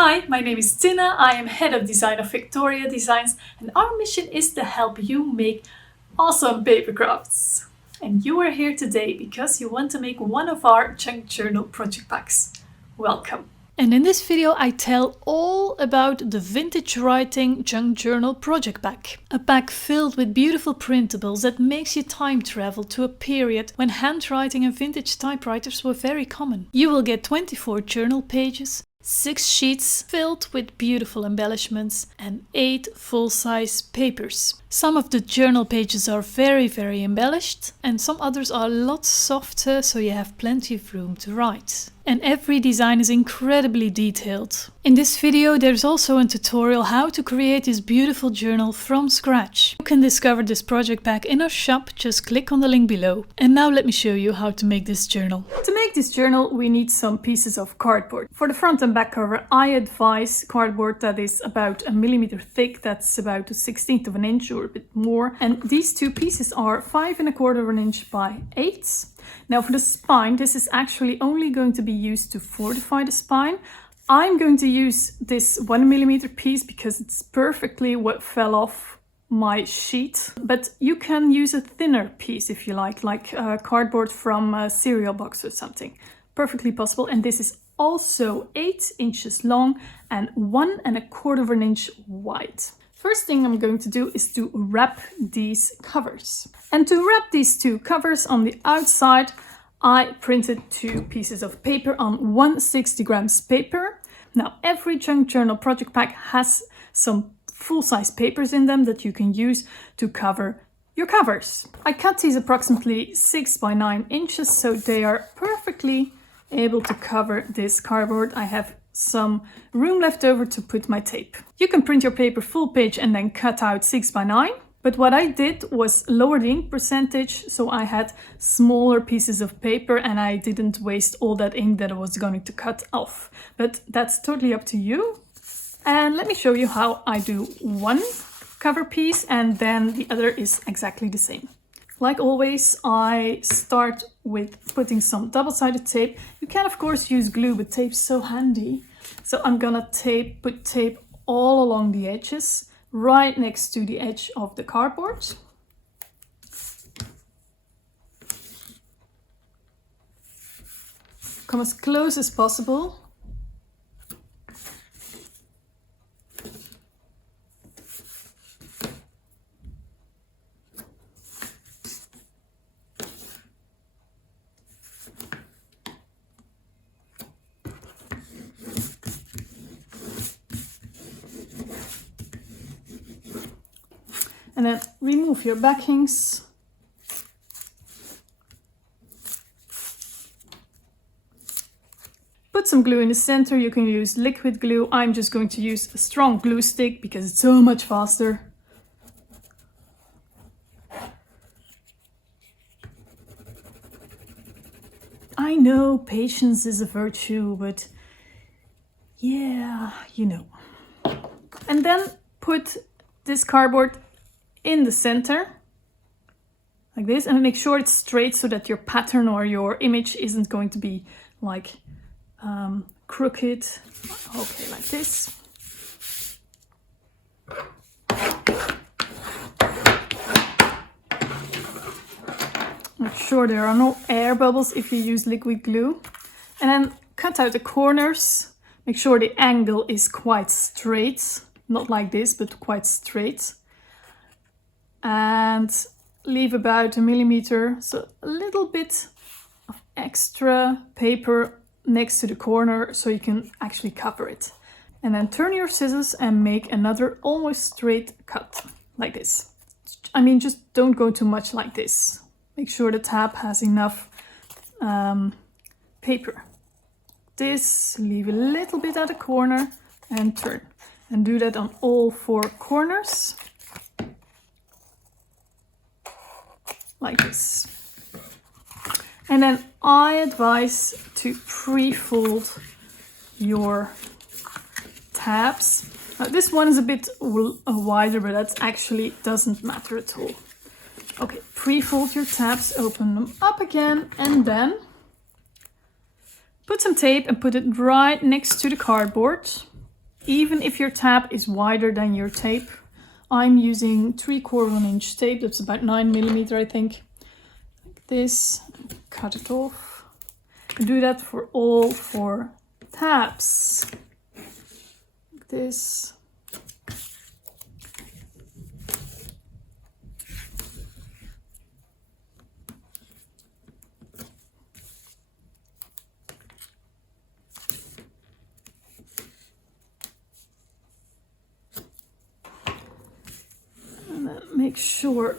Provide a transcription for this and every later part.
Hi, my name is Tina. I am head of design of Victoria Designs, and our mission is to help you make awesome paper crafts. And you are here today because you want to make one of our junk journal project packs. Welcome. And in this video I tell all about the Vintage Writing Junk Journal project pack. A pack filled with beautiful printables that makes you time travel to a period when handwriting and vintage typewriters were very common. You will get 24 journal pages, 6 sheets filled with beautiful embellishments and 8 full-size papers. Some of the journal pages are very embellished and some others are a lot softer, so you have plenty of room to write. And every design is incredibly detailed. In this video there's also a tutorial how to create this beautiful journal from scratch. You can discover this project pack in our shop, just click on the link below. And now let me show you how to make this journal. To make this journal we need some pieces of cardboard. For the front and back cover I advise cardboard that is about 1 millimeter thick, that's about 1/16 of an inch or a bit more. And these two pieces are 5 1/4 of an inch by 8. Now for the spine, this is actually only going to be used to fortify the spine. I'm going to use this 1 millimeter piece because it's perfectly what fell off my sheet. But you can use a thinner piece if you like cardboard from a cereal box or something. Perfectly possible. And this is also 8 inches long and 1 1/4 of an inch wide. First thing I'm going to do is to wrap these covers. And to wrap these two covers on the outside, I printed 2 pieces of paper on 160 grams paper. Now every junk journal project pack has some full-size papers in them that you can use to cover your covers. I cut these approximately 6 by 9 inches, so they are perfectly able to cover this cardboard. I have some room left over to put my tape. You can print your paper full page and then cut out 6 by 9. But what I did was lower the ink percentage, so I had smaller pieces of paper and I didn't waste all that ink that I was going to cut off. But that's totally up to you. And let me show you how I do one cover piece and then the other is exactly the same. Like always, I start with putting some double-sided tape. You can of course use glue, but tape's so handy. So I'm gonna put tape all along the edges, right next to the edge of the cardboard. Come as close as possible. And then remove your backings. Put some glue in the center. You can use liquid glue. I'm just going to use a strong glue stick because it's so much faster. I know patience is a virtue, but yeah, you know. And then put this cardboard in the center like this, and make sure it's straight so that your pattern or your image isn't going to be like crooked. Okay, like this. Make sure there are no air bubbles if you use liquid glue. And then cut out the corners. Make sure the angle is quite straight, not like this, but quite straight. And leave about 1 millimeter, so a little bit of extra paper next to the corner so you can actually cover it. And then turn your scissors and make another almost straight cut like this. I mean, just don't go too much like this. Make sure the tab has enough paper. This, leave a little bit at the corner and turn. And do that on all 4 corners. Like this. And then I advise to pre-fold your tabs. Now, this one is a bit wider, but that actually doesn't matter at all. Okay, pre-fold your tabs, open them up again, and then put some tape and put it right next to the cardboard. even if your tab is wider than your tape. I'm using 3/4 inch tape, that's about 9mm I think. Like this, cut it off. You do that for all 4 tabs. Like this. Make sure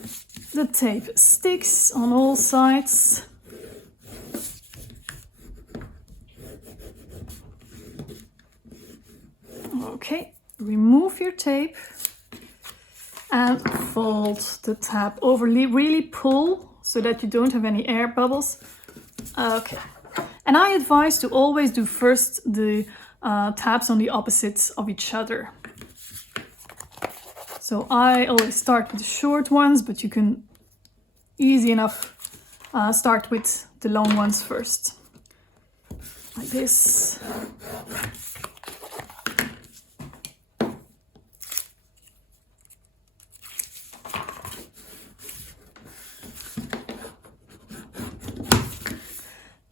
the tape sticks on all sides. Okay, remove your tape and fold the tab over. Really pull so that you don't have any air bubbles. Okay, and I advise to always do first the tabs on the opposites of each other. So I always start with the short ones, but you can easy enough start with the long ones first. Like this.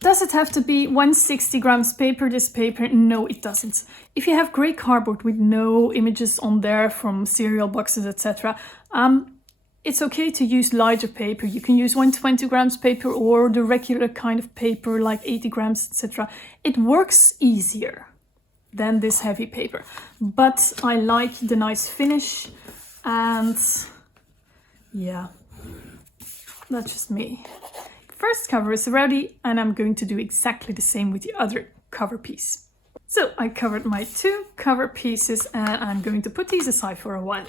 Does it have to be 160 grams paper, this paper? No, it doesn't. If you have grey cardboard with no images on there from cereal boxes, etc., it's okay to use lighter paper. You can use 120 grams paper or the regular kind of paper like 80 grams, etc. It works easier than this heavy paper. But I like the nice finish, and yeah, that's just me. First cover is ready, and I'm going to do exactly the same with the other cover piece. So I covered my 2 cover pieces, and I'm going to put these aside for a while.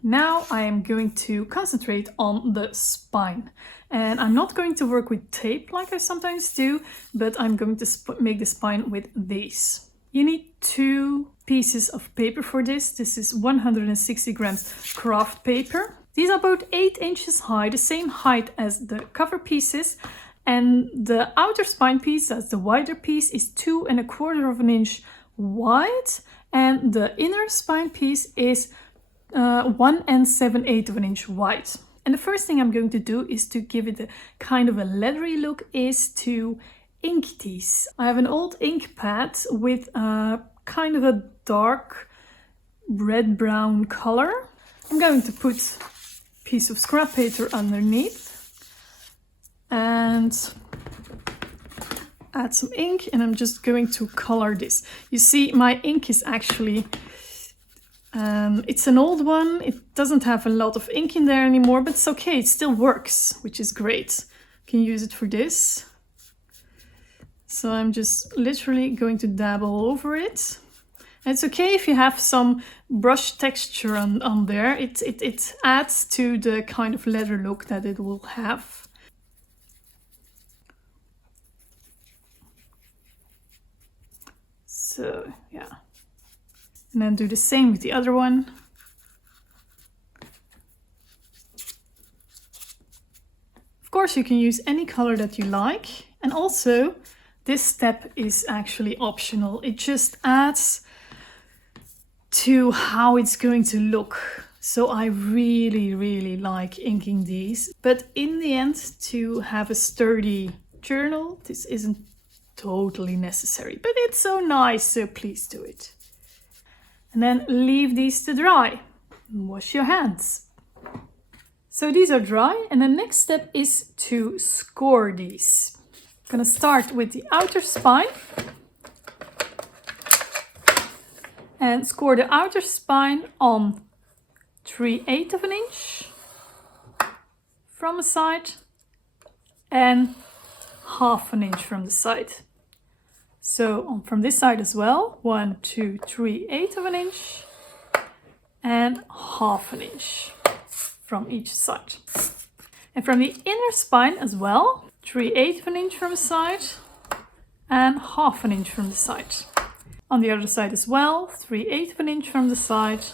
Now I am going to concentrate on the spine, and I'm not going to work with tape like I sometimes do, but I'm going to make the spine with these. You need 2 pieces of paper for this. This is 160 grams craft paper. These are both 8 inches high, the same height as the cover pieces, and the outer spine piece, that's the wider piece, is 2 1/4 inch wide, and the inner spine piece is 1 7/8 inch wide. And the first thing I'm going to do is to give it a kind of a leathery look, is to ink these. I have an old ink pad with a kind of a dark red-brown color. I'm going to put piece of scrap paper underneath and add some ink, and I'm just going to color this. You see, my ink is actually it's an old one. It doesn't have a lot of ink in there anymore, but it's okay, it still works, which is great. You can use it for this. So I'm just literally going to dab all over it. It's okay if you have some brush texture on there. It adds to the kind of leather look that it will have. So, yeah. And then do the same with the other one. Of course, you can use any color that you like. And also, this step is actually optional. It just adds to how it's going to look. So I really like inking these. But in the end, to have a sturdy journal, this isn't totally necessary. But it's so nice, so please do it. And then leave these to dry. Wash your hands. So these are dry, and the next step is to score these. I'm gonna start with the outer spine. And score the outer spine on 3/8 inch from a side and 1/2 inch from the side. So from this side as well, 1, 2, 3/8 inch and 1/2 inch from each side. And from the inner spine as well, 3/8 inch from the side and 1/2 inch from the side. On the other side as well, 3/8 inch from the side,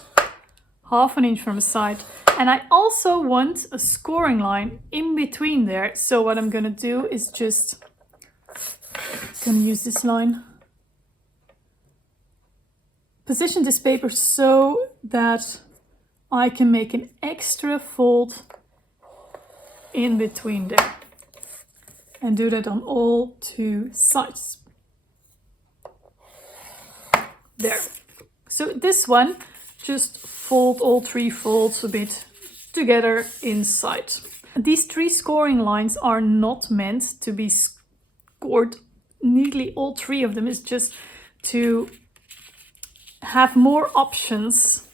1/2 inch from the side. And I also want a scoring line in between there. So what I'm gonna do is just gonna use this line. position this paper so that I can make an extra fold in between there. And do that on all 2 sides. There. So this one, just fold all 3 folds a bit together inside. These 3 scoring lines are not meant to be scored neatly, all 3 of them. Is just to have more options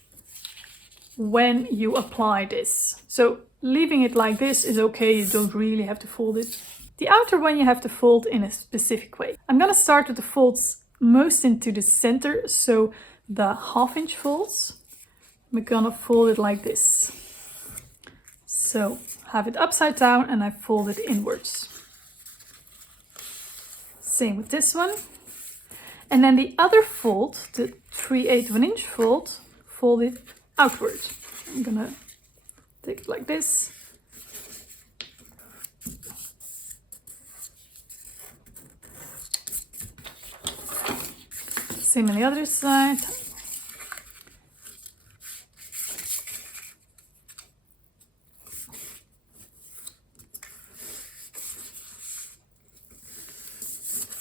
when you apply this. So leaving it like this is okay, you don't really have to fold it. The outer one you have to fold in a specific way. I'm gonna start with the folds most into the center, so the 1/2" folds. We're gonna fold it like this. So have it upside down and I fold it inwards. Same with this one. And then the other fold, the 3/8 of an inch fold, fold it outward. I'm gonna take it like this. Same on the other side.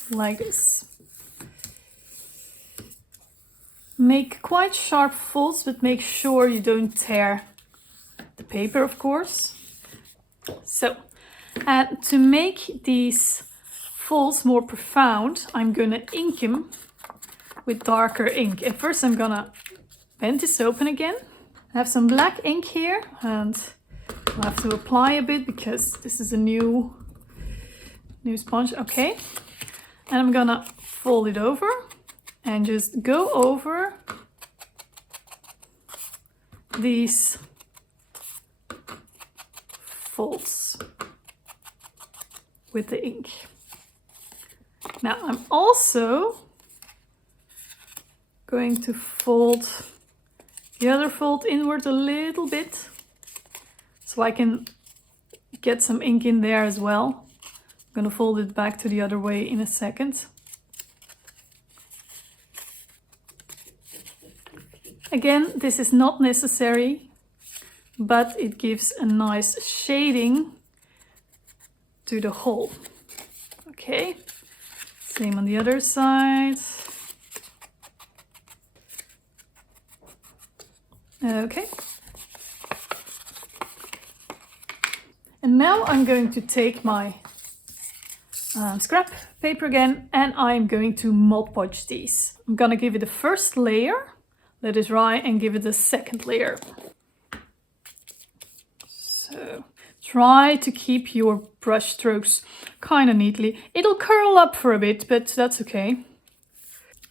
Like this. Make quite sharp folds, but make sure you don't tear the paper, of course. So, to make these folds more profound, I'm gonna ink them with darker ink. And first I'm gonna bend this open again. I have some black ink here and I'll have to apply a bit because this is a new sponge. Okay. And I'm gonna fold it over and just go over these folds with the ink. Now I'm also going to fold the other fold inward a little bit so I can get some ink in there as well. I'm going to fold it back to the other way in a second. Again, this is not necessary, but it gives a nice shading to the whole. Okay, same on the other side. Okay. And now I'm going to take my scrap paper again and I'm going to Mod Podge these. I'm gonna give it a first layer, let it dry, and give it a second layer. So try to keep your brush strokes kind of neatly. It'll curl up for a bit, but that's okay.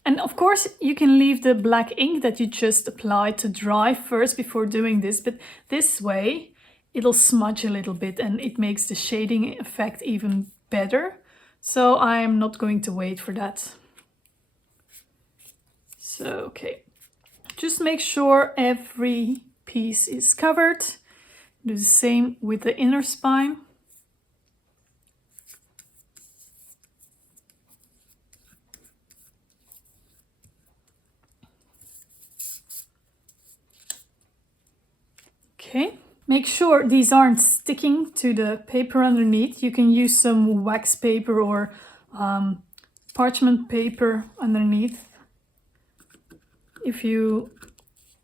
And of course you can leave the black ink that you just applied to dry first before doing this, but this way it'll smudge a little bit and it makes the shading effect even better. So I'm not going to wait for that. So, okay. Just make sure every piece is covered. Do the same with the inner spine. Okay. Make sure these aren't sticking to the paper underneath. You can use some wax paper or parchment paper underneath. If you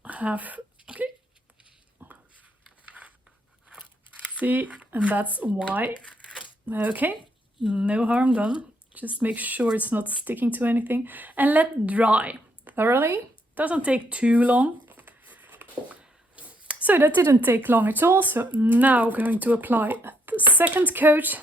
have, okay. See, and that's why. Okay, no harm done. Just make sure it's not sticking to anything. And let dry thoroughly. Doesn't take too long. So that didn't take long at all. So now we're going to apply the second coat.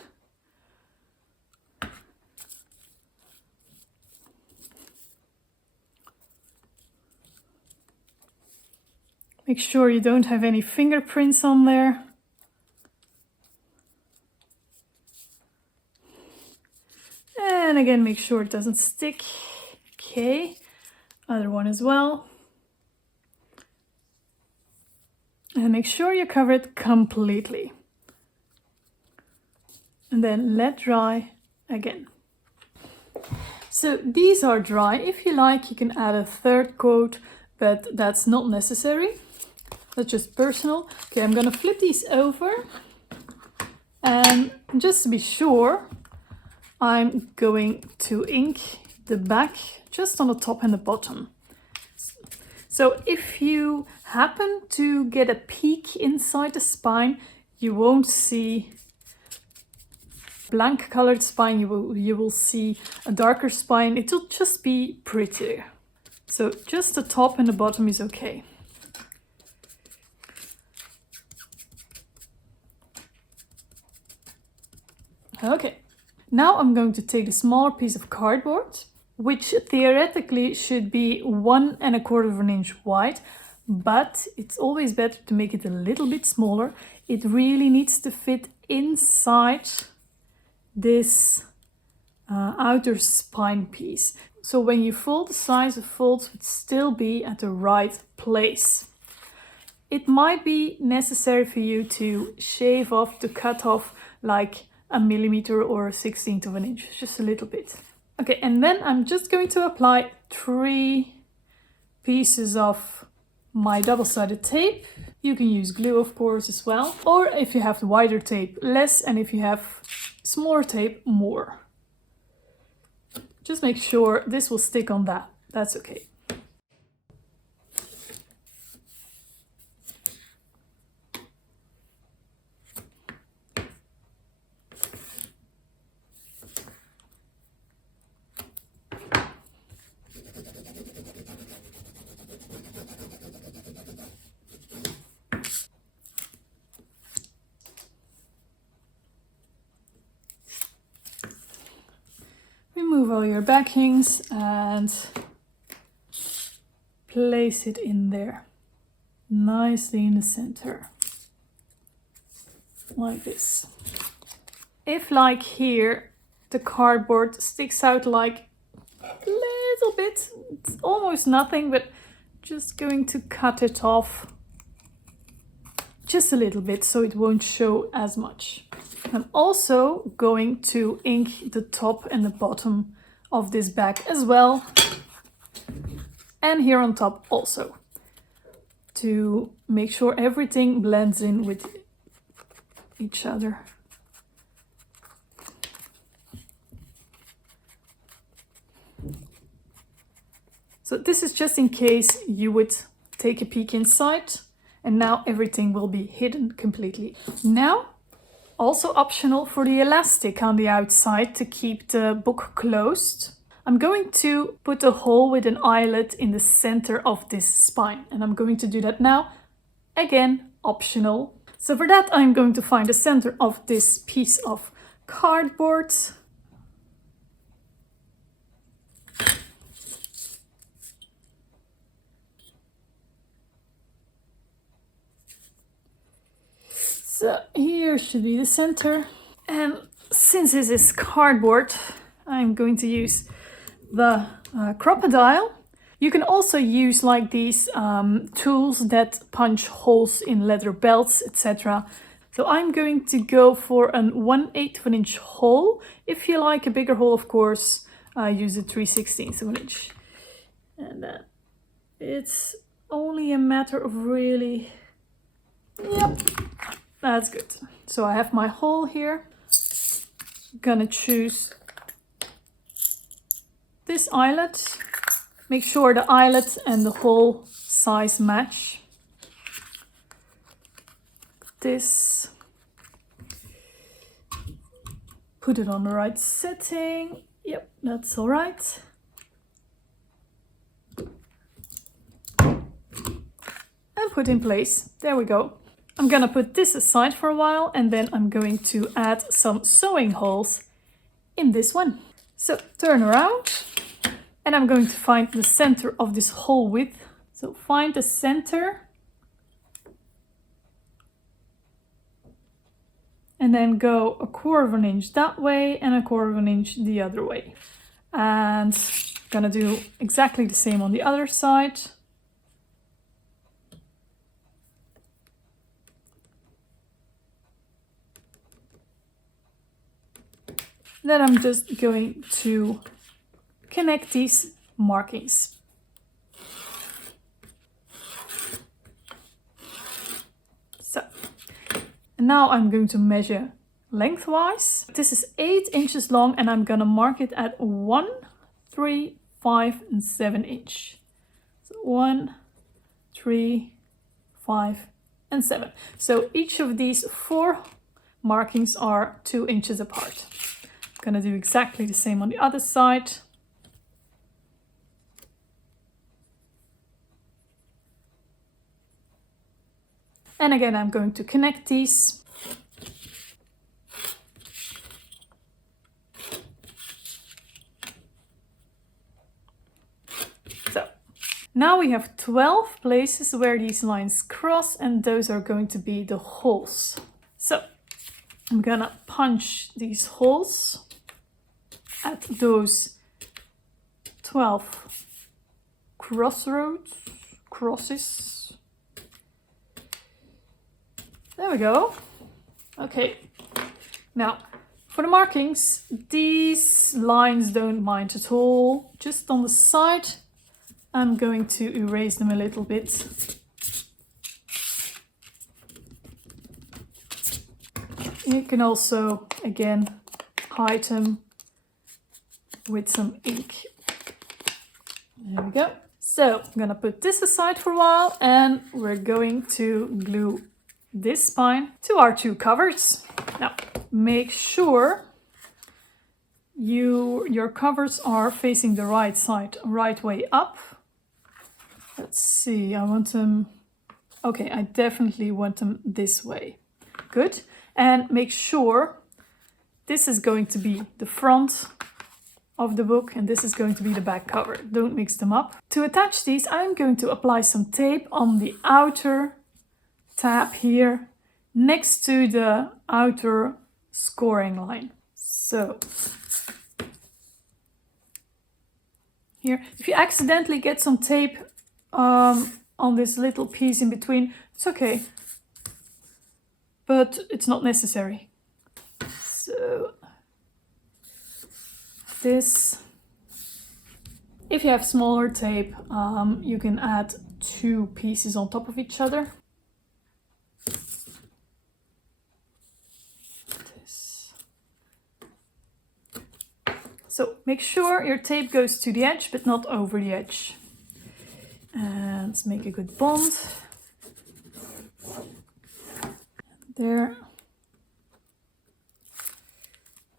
Make sure you don't have any fingerprints on there. And again, make sure it doesn't stick. Okay, other one as well. And make sure you cover it completely. And then let dry again. So So these are dry. If you like, you can add a third coat, but that's not necessary. That's just personal. Okay, I'm gonna flip these over. And just to be sure, I'm going to ink the back just on the top and the bottom. So if you happen to get a peek inside the spine, you won't see blank colored spine, you will see a darker spine. It will just be prettier. So just the top and the bottom is okay. Okay, now I'm going to take a smaller piece of cardboard, which theoretically should be 1¼ inch wide, but it's always better to make it a little bit smaller. It really needs to fit inside this outer spine piece. So when you fold, the size of folds would still be at the right place. It might be necessary for you to shave off, to cut off like a millimeter or 1/16 of an inch, just a little bit. Okay, and then I'm just going to apply 3 pieces of my double-sided tape. You can use glue, of course, as well. Or if you have the wider tape, less, and if you have smaller tape, more. Just make sure this will stick on that. That's okay. Remove all your backings and place it in there, nicely in the center, like this. If like here, the cardboard sticks out like a little bit, it's almost nothing, but just going to cut it off just a little bit so it won't show as much. I'm also going to ink the top and the bottom of this bag as well, and here on top also, to make sure everything blends in with each other. So this is just in case you would take a peek inside, and now everything will be hidden completely. Now, also optional for the elastic on the outside to keep the book closed, I'm going to put a hole with an eyelet in the center of this spine, and I'm going to do that now. Again, optional. So for that, I'm going to find the center of this piece of cardboard. So here should be the center. And since this is cardboard, I'm going to use the crocodile. You can also use like these tools that punch holes in leather belts, etc. So I'm going to go for a 1/8 inch hole. If you like a bigger hole, of course, use a 3/16 of an inch. And then it's only a matter of really, yep, that's good. So I have my hole here. I'm gonna choose this eyelet. Make sure the eyelet and the hole size match. This. Put it on the right setting. Yep, that's all right. And put in place. There we go. I'm gonna put this aside for a while, and then I'm going to add some sewing holes in this one. So turn around, and I'm going to find the center of this hole width. So find the center, and then go 1/4 inch that way and 1/4 inch the other way. And I'm gonna do exactly the same on the other side. Then I'm just going to connect these markings. So, and now I'm going to measure lengthwise. This is 8 inches long and I'm gonna mark it at 1, 3, 5 and 7 inch. So 1, 3, 5 and 7. So each of these 4 markings are 2 inches apart. I'm gonna do exactly the same on the other side. And again, I'm going to connect these. So now we have 12 places where these lines cross, and those are going to be the holes. So I'm gonna punch these holes at those 12 crosses. There we go. Okay, now for the markings, these lines don't mind at all. Just on the side, I'm going to erase them a little bit. You can also, again, hide them with some ink. There we go. So I'm gonna put this aside for a while and we're going to glue this spine to our 2 covers. Now, make sure your covers are facing the right side, right way up. Let's see, I want them, okay, I definitely want them this way. Good. And make sure this is going to be the front of the book and this is going to be the back cover. Don't mix them up. To attach these, I'm going to apply some tape on the outer tab here next to the outer scoring line. So here, if you accidentally get some tape on this little piece in between, it's okay, but it's not necessary. So this, if you have smaller tape, you can add 2 pieces on top of each other. So make sure your tape goes to the edge, but not over the edge. And let's make a good bond. There.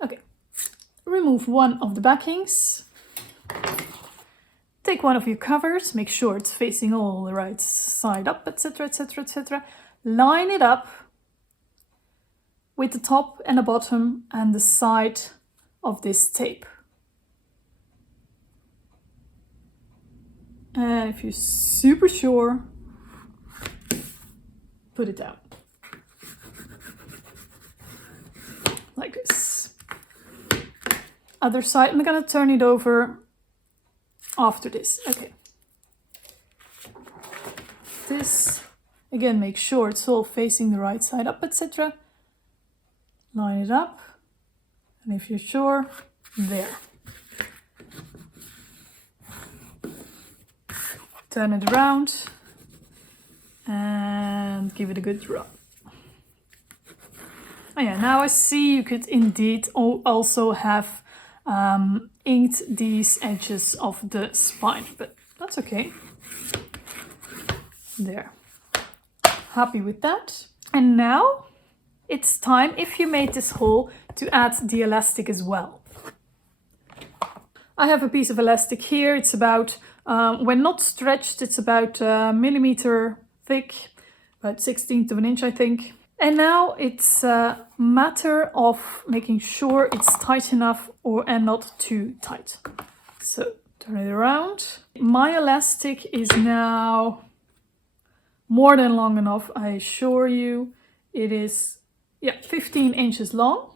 Okay. Remove one of the backings. Take one of your covers, make sure it's facing all the right side up, etc, etc, etc. Line it up with the top and the bottom and the side of this tape. And if you're super sure, put it down. Like this. Other side, I'm gonna turn it over after this. Okay. This, again, make sure it's all facing the right side up, etc. Line it up. And if you're sure, there. Turn it around and give it a good rub. Oh yeah, now I see you could indeed also have inked these edges of the spine, but that's okay. There. Happy with that. And now it's time, if you made this hole, to add the elastic as well. I have a piece of elastic here. It's about, when not stretched, it's about a millimeter thick, about 1/16 of an inch, I think. And now it's a matter of making sure it's tight enough and not too tight. So turn it around. My elastic is now more than long enough, I assure you. It is, yeah, 15 inches long.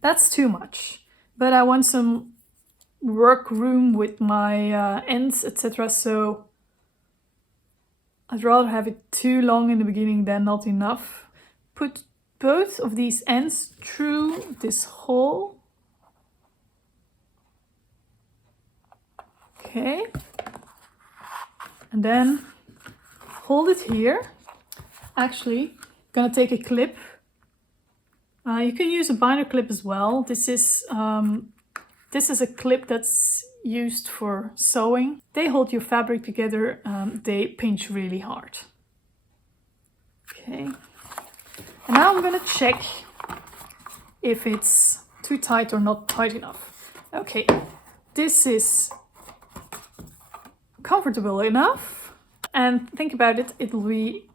That's too much, but I want some work room with my ends, etc. So I'd rather have it too long in the beginning than not enough. Put both of these ends through this hole. Okay. And then hold it here. Actually, I'm gonna take a clip. You can use a binder clip as well. This is a clip that's used for sewing. They hold your fabric together. They pinch really hard. Okay. And now I'm gonna check if it's too tight or not tight enough. Okay, this is comfortable enough. And think about it, it'll be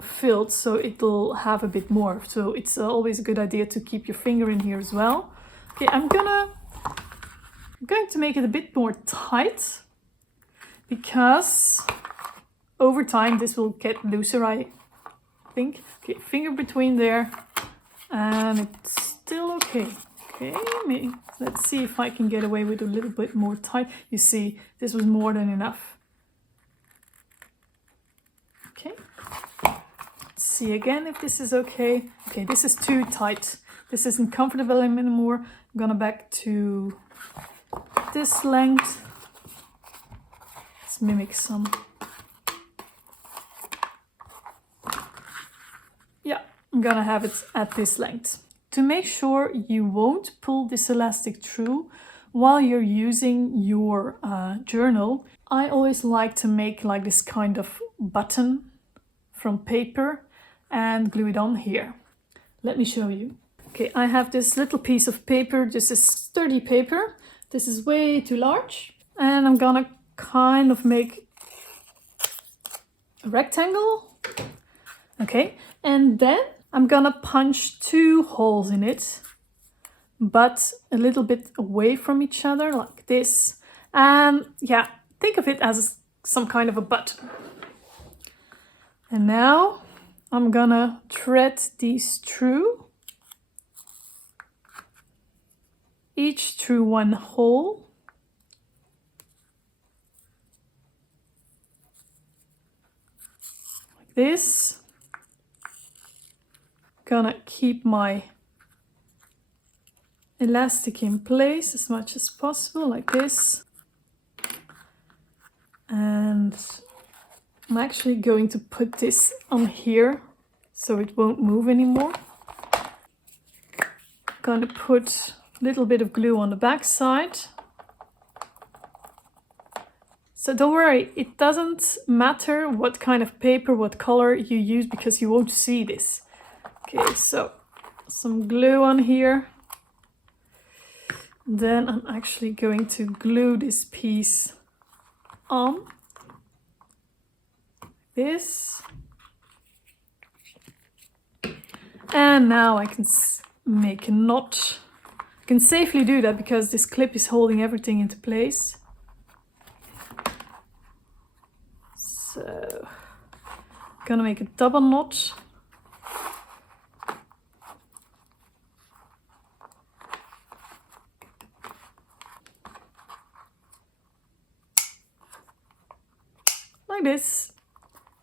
filled, so it'll have a bit more. So it's always a good idea to keep your finger in here as well. Okay, I'm going to make it a bit more tight because over time this will get looser, I think. Okay, finger between there, and it's still okay. Okay, let's see if I can get away with a little bit more tight. You see, this was more than enough. Okay, let's see again if this is okay. Okay, this is too tight. This isn't comfortable anymore. I'm gonna back to this length. Let's mimic some. Yeah, I'm gonna have it at this length. To make sure you won't pull this elastic through while you're using your journal, I always like to make like this kind of button from paper and glue it on here. Let me show you. Okay, I have this little piece of paper. This is sturdy paper. This is way too large. And I'm gonna kind of make a rectangle. Okay, and then I'm gonna punch 2 holes in it, but a little bit away from each other, like this. And yeah, think of it as some kind of a button. And now I'm gonna thread these through, each through 1 hole. Like this. Gonna keep my elastic in place as much as possible, like this. And I'm actually going to put this on here so it won't move anymore. Gonna put a little bit of glue on the back side. So don't worry, it doesn't matter what kind of paper, what color you use, because you won't see this. Okay, so some glue on here. Then I'm actually going to glue this piece on. This. And now I can make a knot. I can safely do that because this clip is holding everything into place. So, I'm gonna make a double knot. Like this,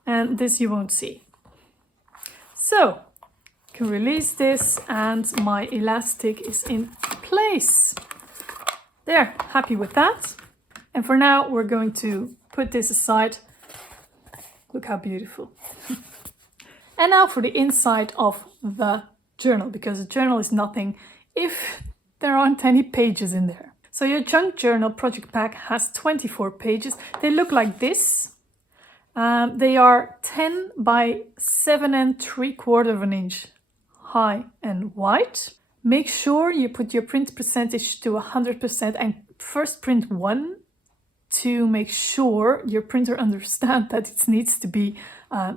and this you won't see. So, I can release this and my elastic is in place. There, happy with that. And for now, we're going to put this aside. Look how beautiful. And now for the inside of the journal, because a journal is nothing if there aren't any pages in there. So your junk journal project pack has 24 pages. They look like this. They are 10 by 7¾ inch high and wide. Make sure you put your print percentage to 100% and first print 1 to make sure your printer understands that it needs to be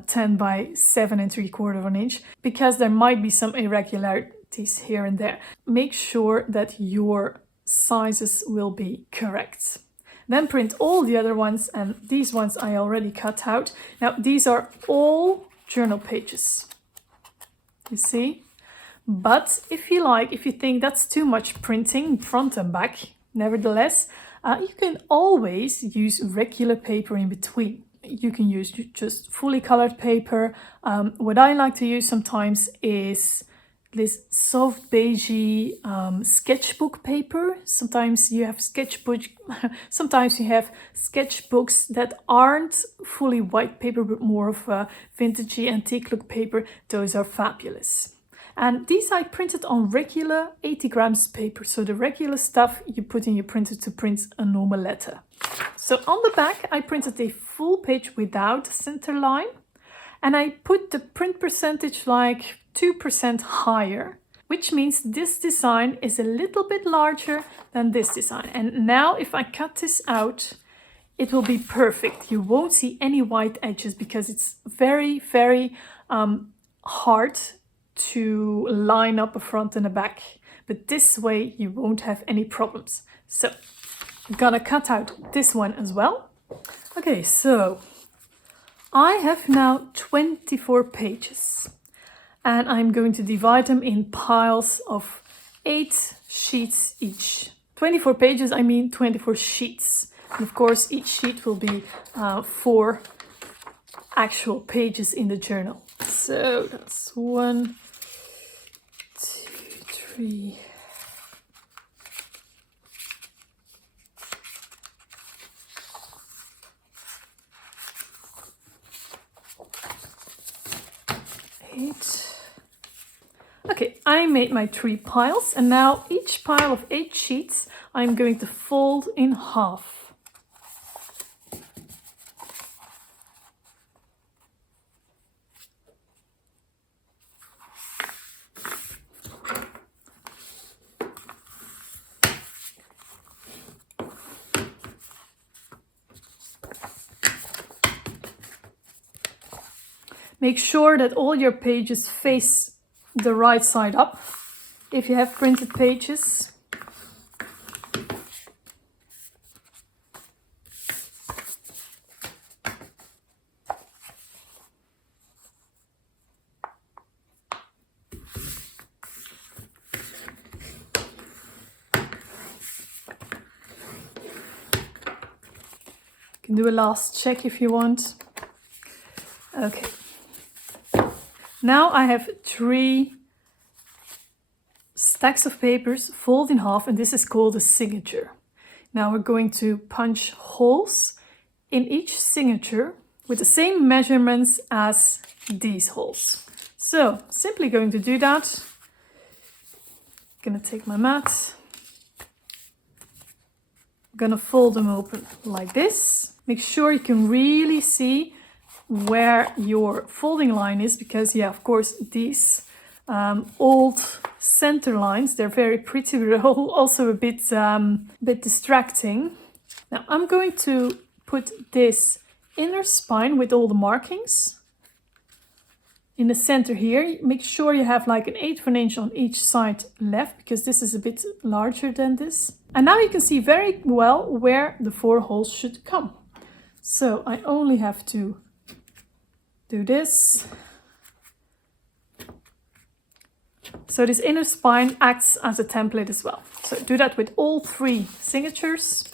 10 by 7¾ inch, because there might be some irregularities here and there. Make sure that your sizes will be correct. Then print all the other ones, and these ones I already cut out. Now these are all journal pages, you see? But if you think that's too much printing front and back, nevertheless, you can always use regular paper in between. You can use just fully colored paper. What I like to use sometimes is this soft beigey sketchbook paper. Sometimes you have sometimes you have sketchbooks that aren't fully white paper but more of a vintagey antique look paper. Those are fabulous. And these I printed on regular 80 grams paper, so the regular stuff you put in your printer to print a normal letter. So on the back I printed a full page without center line, and I put the print percentage like 2% higher, which means this design is a little bit larger than this design. And now if I cut this out, it will be perfect. You won't see any white edges because it's very, very hard to line up a front and a back. But this way you won't have any problems. So I'm gonna cut out this one as well. Okay, so I have now 24 pages. And I'm going to divide them in piles of 8 sheets each. 24 pages, I mean 24 sheets. And of course, each sheet will be 4 actual pages in the journal. So that's 1, 2, 3. Okay, I made my 3 piles, and now each pile of 8 sheets I'm going to fold in half. Make sure that all your pages face the right side up if you have printed pages. You can do a last check if you want. Okay. Now I have 3 stacks of papers folded in half, and this is called a signature. Now we're going to punch holes in each signature with the same measurements as these holes. So simply going to do that. I'm gonna take my mat. I'm gonna fold them open like this. Make sure you can really see where your folding line is, because yeah, of course, these old center lines, they're very pretty, but also a bit distracting. Now I'm going to put this inner spine with all the markings in the center here. Make sure you have like 1/8 of an inch on each side left, because this is a bit larger than this. And now you can see very well where the 4 holes should come. So I only have to do this. So this inner spine acts as a template as well. So do that with all 3 signatures.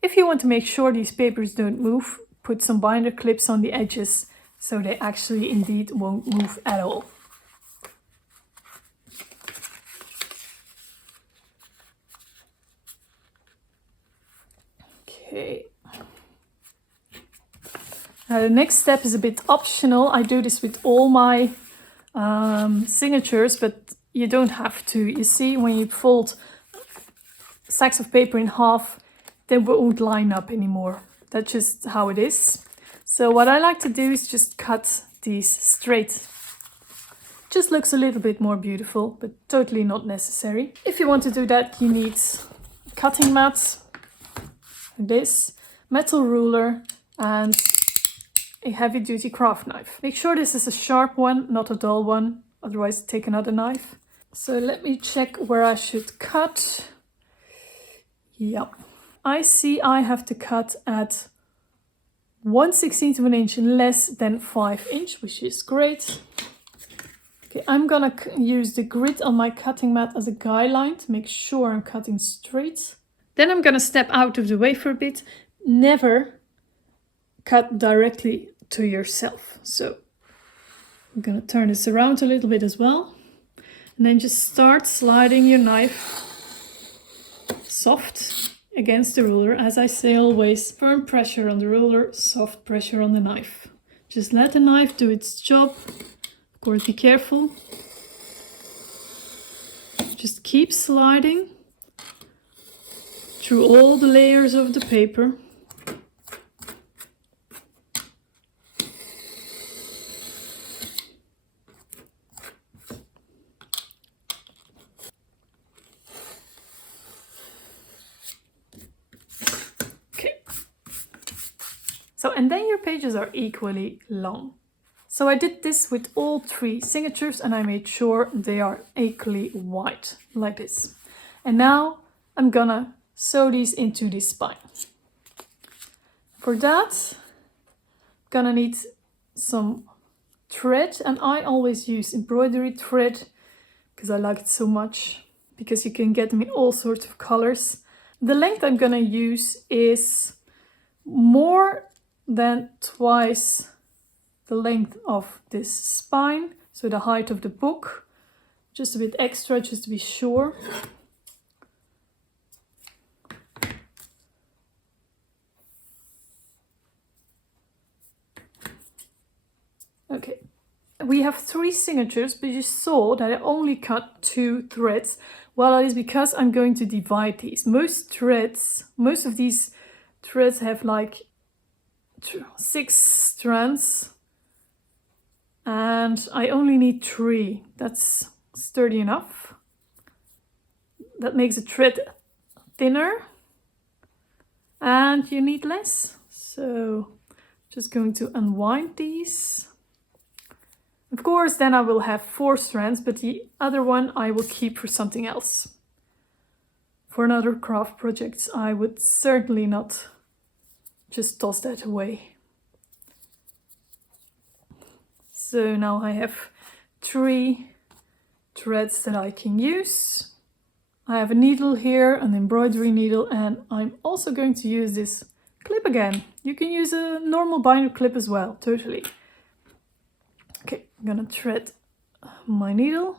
If you want to make sure these papers don't move, put some binder clips on the edges so they actually indeed won't move at all. Okay. Now the next step is a bit optional. I do this with all my signatures, but you don't have to. You see, when you fold stacks of paper in half, they won't line up anymore. That's just how it is. So what I like to do is just cut these straight. Just looks a little bit more beautiful, but totally not necessary. If you want to do that, you need cutting mats, this, metal ruler, and a heavy-duty craft knife. Make sure this is a sharp one, not a dull one, otherwise take another knife. So let me check where I should cut. Yep. I see I have to cut at 1/16 of an inch less than 5 inch, which is great. Okay, I'm gonna use the grid on my cutting mat as a guideline to make sure I'm cutting straight. Then I'm gonna step out of the way for a bit. Never cut directly to yourself. So I'm gonna turn this around a little bit as well. And then just start sliding your knife soft against the ruler. As I say always, firm pressure on the ruler, soft pressure on the knife. Just let the knife do its job. Of course, be careful. Just keep sliding through all the layers of the paper. So, and then your pages are equally long. So I did this with all 3 signatures and I made sure they are equally wide, like this. And now I'm gonna sew these into this spine. For that, I'm gonna need some thread, and I always use embroidery thread because I like it so much, because you can get them in all sorts of colors. The length I'm gonna use is more than twice the length of this spine, so the height of the book, just a bit extra just to be sure. Okay, we have 3 signatures, but you saw that I only cut 2 threads. Well, that is because I'm going to divide these. Most of these threads have like 6 strands, and I only need 3. That's sturdy enough. That makes the thread thinner, and you need less. So just going to unwind these. Of course, then I will have 4 strands, but the other one I will keep for something else. For another craft project, I would certainly not just toss that away. So now I have 3 threads that I can use. I have a needle here, an embroidery needle, and I'm also going to use this clip again. You can use a normal binder clip as well, totally. Okay, I'm gonna thread my needle.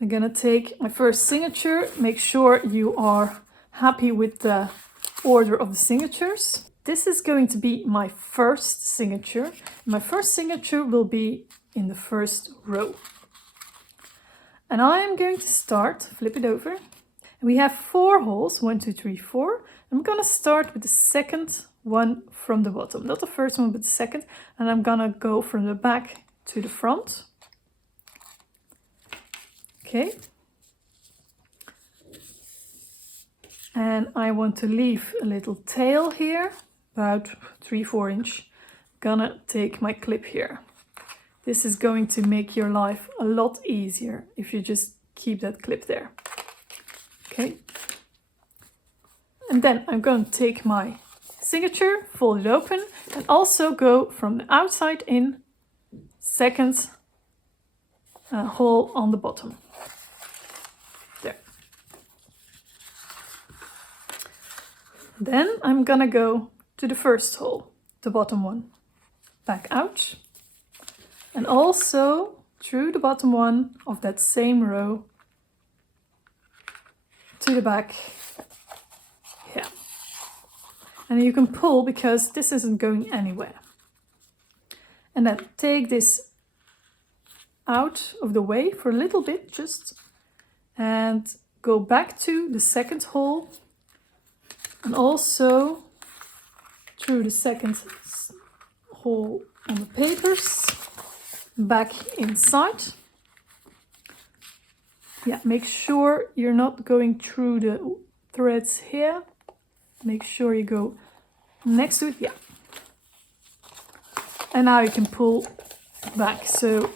I'm gonna take my first signature. Make sure you are happy with the order of the signatures. This is going to be my first signature. My first signature will be in the first row. And I am going to start, flip it over. And we have 4 holes, 1, 2, 3, 4. I'm gonna start with the second one from the bottom. Not the first one, but the second. And I'm gonna go from the back to the front. Okay. And I want to leave a little tail here, about 3-4 inch. Gonna take my clip here. This is going to make your life a lot easier if you just keep that clip there. Okay. And then I'm going to take my signature, fold it open, and also go from the outside in, second hole on the bottom. There. Then I'm gonna go to the first hole, the bottom one, back out, and also through the bottom one of that same row to the back here. And you can pull because this isn't going anywhere. And then take this out of the way for a little bit just, and go back to the second hole, and also through the second hole on the papers, back inside. Yeah, make sure you're not going through the threads here. Make sure you go next to it, yeah. And now you can pull back, so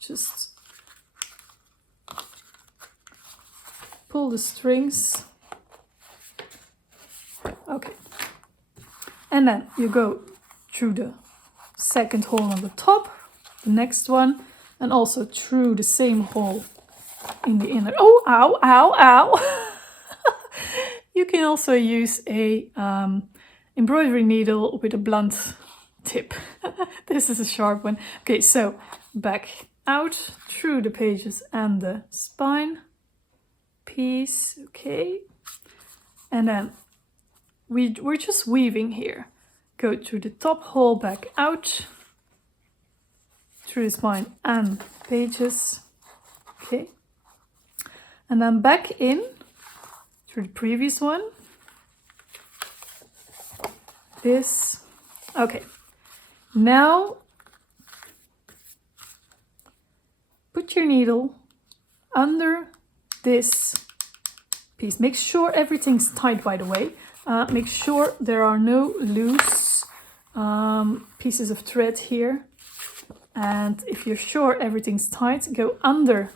just pull the strings. Okay. And then you go through the second hole on the top, the next one, and also through the same hole in the inner. Oh, ow, ow, ow. You can also use a embroidery needle with a blunt tip. This is a sharp one. Okay, so back out through the pages and the spine piece. Okay, and then we're just weaving here. Go through the top hole, back out through the spine and pages. Okay, and then back in through the previous one. This. Okay, now put your needle under this piece. Make sure everything's tight, by the way. Make sure there are no loose pieces of thread here. And if you're sure everything's tight, go under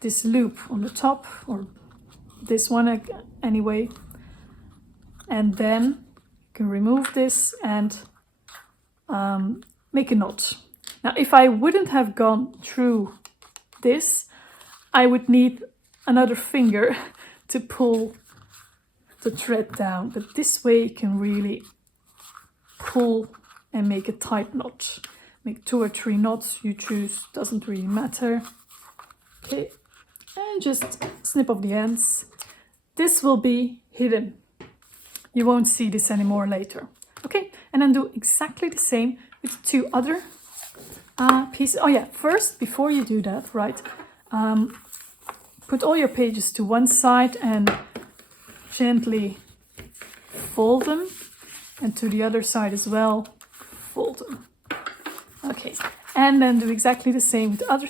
this loop on the top, or this one anyway. And then you can remove this and make a knot. Now, if I wouldn't have gone through this, I would need another finger to pull the thread down, but this way you can really pull and make a tight knot. Make 2 or 3 knots you choose, doesn't really matter. Okay, and just snip off the ends. This will be hidden. You won't see this anymore later. Okay, and then do exactly the same with 2 other pieces. Oh yeah, first, before you do that, right, put all your pages to one side and gently fold them, and to the other side as well, fold them. Okay, and then do exactly the same with the other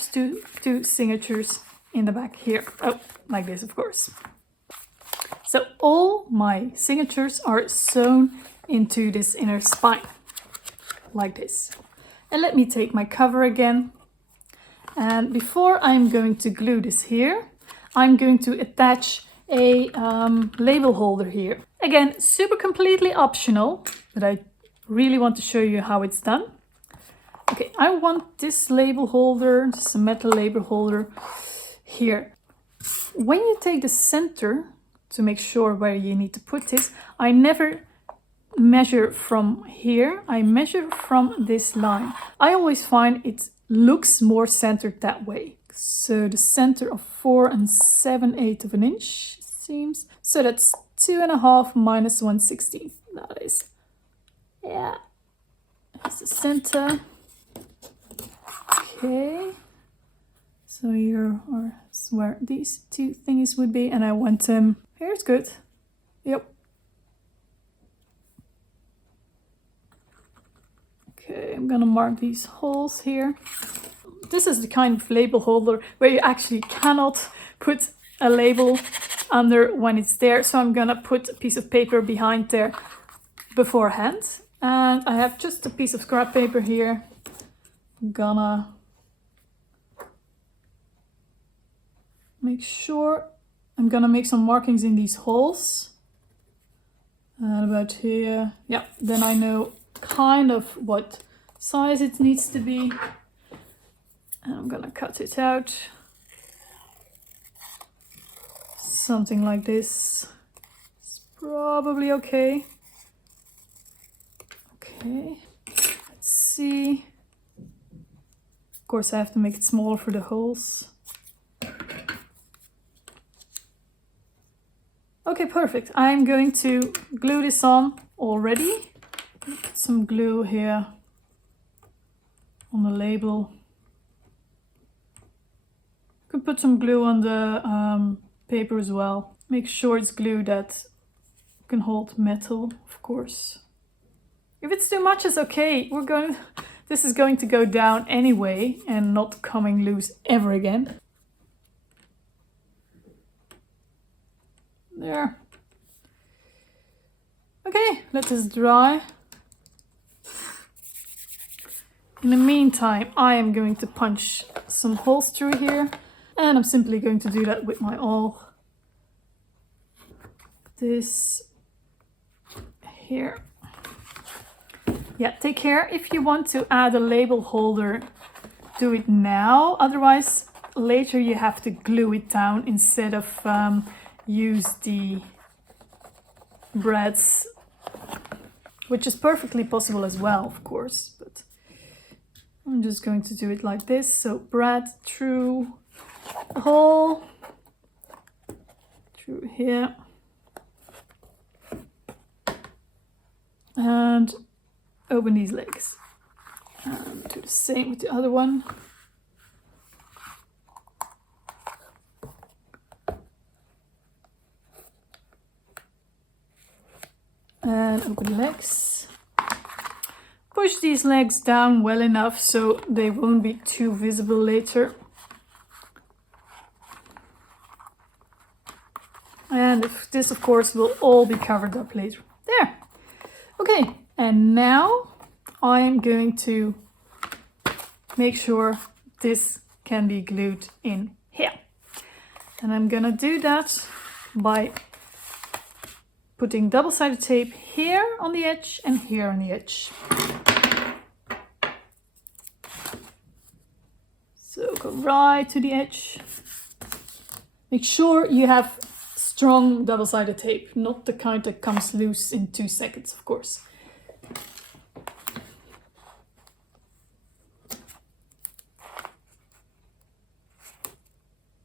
two signatures in the back here. Oh, like this, of course. So all my signatures are sewn into this inner spine, like this. And let me take my cover again. And before I'm going to glue this here, I'm going to attach a label holder here. Again, super completely optional, but I really want to show you how it's done. Okay, I want this label holder, this is a metal label holder here. When you take the center to make sure where you need to put this, I never measure from here, I measure from this line. I always find it looks more centered that way. So the center of 4 7/8 of an inch seems. So that's 2.5 minus 1/16. That is, yeah, that's the center. Okay, so here are where these 2 thingies would be, and I want them, here's good, yep. Okay, I'm gonna mark these holes here. This is the kind of label holder where you actually cannot put a label under when it's there, so I'm gonna put a piece of paper behind there beforehand. And I have just a piece of scrap paper here. I'm gonna make sure, I'm gonna make some markings in these holes. And about here, yeah, then I know kind of what size it needs to be. And I'm gonna cut it out. Something like this. It's probably okay. Okay, let's see. Of course, I have to make it smaller for the holes. Okay, perfect. I'm going to glue this on already. Put some glue here on the label. You can put some glue on the paper as well. Make sure it's glue that can hold metal, of course. If it's too much, it's okay. This is going to go down anyway and not coming loose ever again. There. Okay, let this dry. In the meantime, I am going to punch some holes through here, and I'm simply going to do that with my awl. This here. Yeah, take care. If you want to add a label holder, do it now. Otherwise, later you have to glue it down instead of use the brads, which is perfectly possible as well, of course. But I'm just going to do it like this. So bread through the hole, through here, and open these legs. And do the same with the other one. And open the legs. Push these legs down well enough so they won't be too visible later. And this, of course, will all be covered up later. There. Okay, and now I'm going to make sure this can be glued in here. And I'm gonna do that by putting double-sided tape here on the edge and here on the edge. So go right to the edge. Make sure you have strong double-sided tape, not the kind that comes loose in 2 seconds, of course.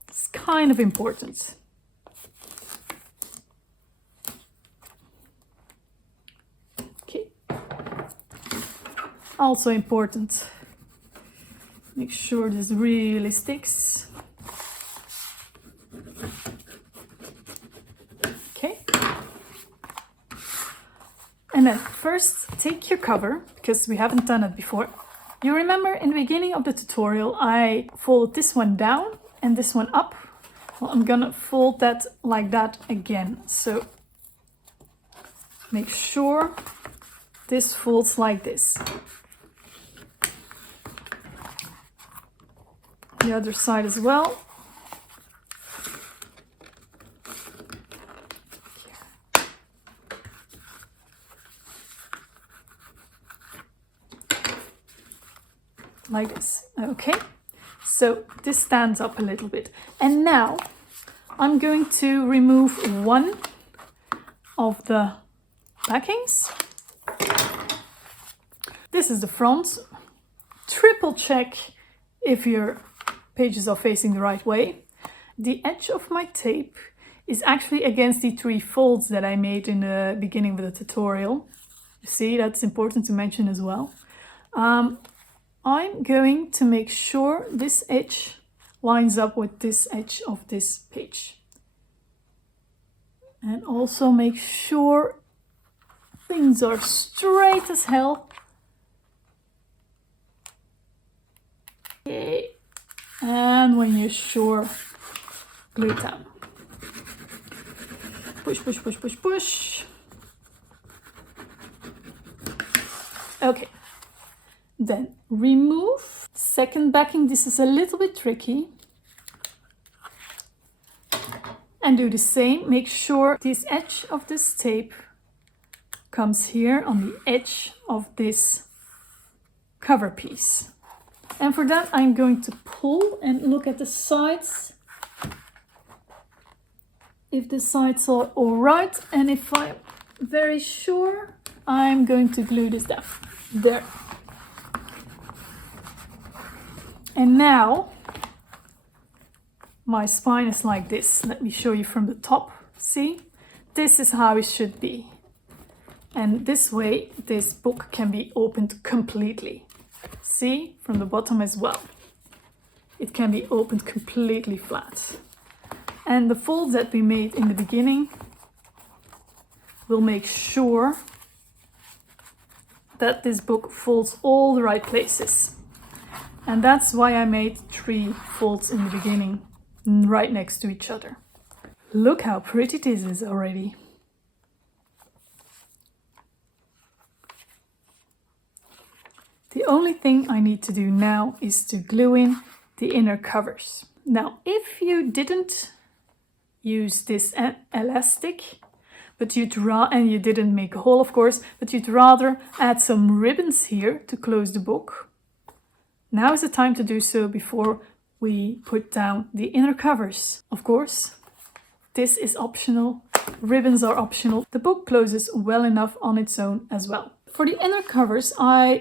It's kind of important. Okay. Also important. Make sure this really sticks. Okay. And then first take your cover, because we haven't done it before. You remember in the beginning of the tutorial I folded this one down and this one up. Well, I'm gonna fold that like that again. So make sure this folds like this. The other side as well. Like this. Okay, so this stands up a little bit. And now I'm going to remove one of the backings. This is the front. Triple check if your pages are facing the right way. The edge of my tape is actually against the 3 folds that I made in the beginning of the tutorial. You see, that's important to mention as well. I'm going to make sure this edge lines up with this edge of this page. And also make sure things are straight as hell. Okay. And when you're sure, glue it down. Push, push, push, push, push. Okay. Then remove second backing. This is a little bit tricky. And do the same. Make sure this edge of this tape comes here on the edge of this cover piece. And for that I'm going to pull and look at the sides. If the sides are all right, and if I'm very sure, I'm going to glue this down. There. And now my spine is like this. Let me show you from the top. See? This is how it should be. And this way this book can be opened completely. See? From the bottom as well. It can be opened completely flat. And the folds that we made in the beginning will make sure that this book folds all the right places. And that's why I made 3 folds in the beginning, right next to each other. Look how pretty this is already. The only thing I need to do now is to glue in the inner covers. Now, if you didn't use this elastic, but and you didn't make a hole, of course, but you'd rather add some ribbons here to close the book, now is the time to do so before we put down the inner covers. Of course, this is optional. Ribbons are optional. The book closes well enough on its own as well. For the inner covers,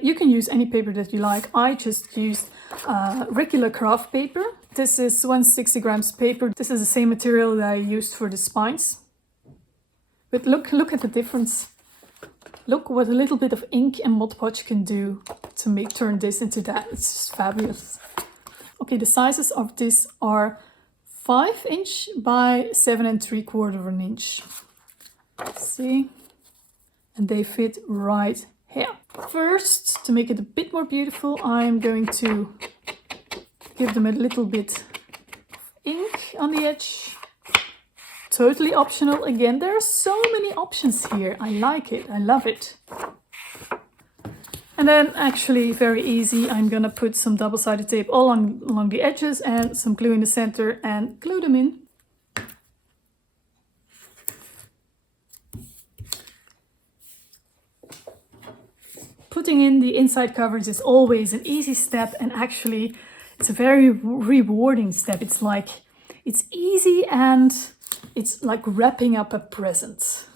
you can use any paper that you like. I just used regular craft paper. This is 160 grams paper. This is the same material that I used for the spines. But look at the difference. Look what a little bit of ink and Mod Podge can do to turn this into that. It's just fabulous. Okay, the sizes of this are 5 inch by 7 3/4 inch. See? And they fit right here. First, to make it a bit more beautiful, I'm going to give them a little bit of ink on the edge. Totally optional. Again, there are so many options here. I like it. I love it. And then actually very easy, I'm gonna put some double-sided tape all along the edges and some glue in the center and glue them in. Putting in the inside covers is always an easy step, and actually it's a very rewarding step. It's easy and it's like wrapping up a present.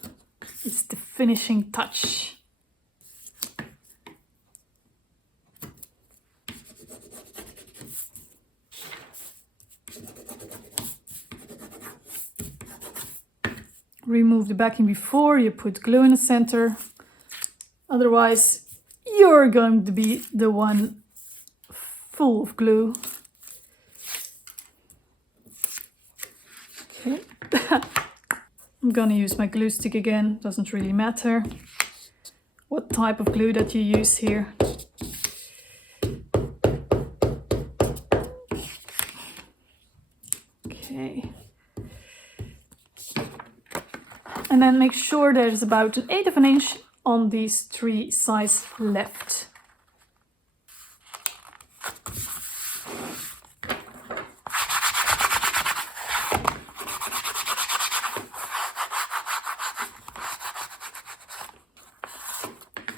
It's the finishing touch. Remove the backing before you put glue in the center. Otherwise, you're going to be the one full of glue. Okay. I'm gonna use my glue stick again. Doesn't really matter what type of glue that you use here. Okay. And then make sure there's about 1/8 inch on these 3 sides left.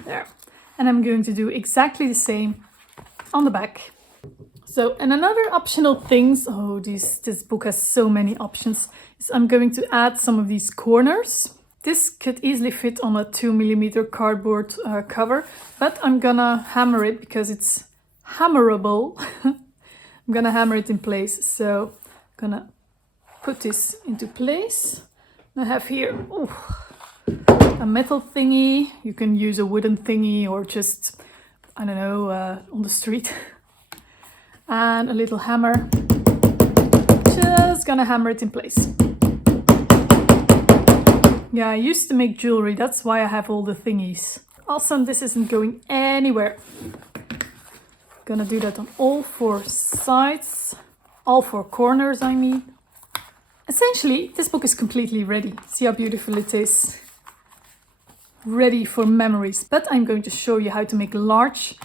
There. And I'm going to do exactly the same on the back. So, and another optional things, oh, this book has so many options, is I'm going to add some of these corners. This could easily fit on a 2mm cardboard cover, but I'm gonna hammer it because it's hammerable. I'm gonna hammer it in place. So I'm gonna put this into place. I have here a metal thingy. You can use a wooden thingy or just, I don't know, on the street. And a little hammer. Just gonna hammer it in place. Yeah, I used to make jewelry, that's why I have all the thingies. Also, this isn't going anywhere. Gonna do that on all 4 sides, all 4 corners, I mean. Essentially, this book is completely ready. See how beautiful it is? Ready for memories. But I'm going to show you how to make large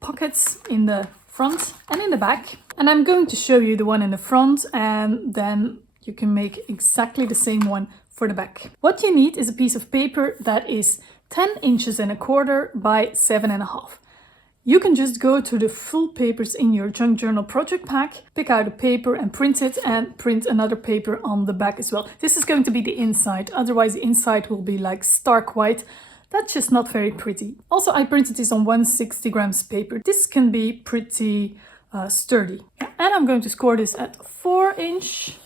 pockets in the front and in the back. And I'm going to show you the one in the front, and then you can make exactly the same one for the back. What you need is a piece of paper that is 10 inches and a quarter by 7.5. You can just go to the full papers in your junk journal project pack, pick out a paper and print it, and print another paper on the back as well. This is going to be the inside, otherwise the inside will be like stark white. That's just not very pretty. Also, I printed this on 160 grams paper. This can be pretty sturdy. And I'm going to score this at 4 inch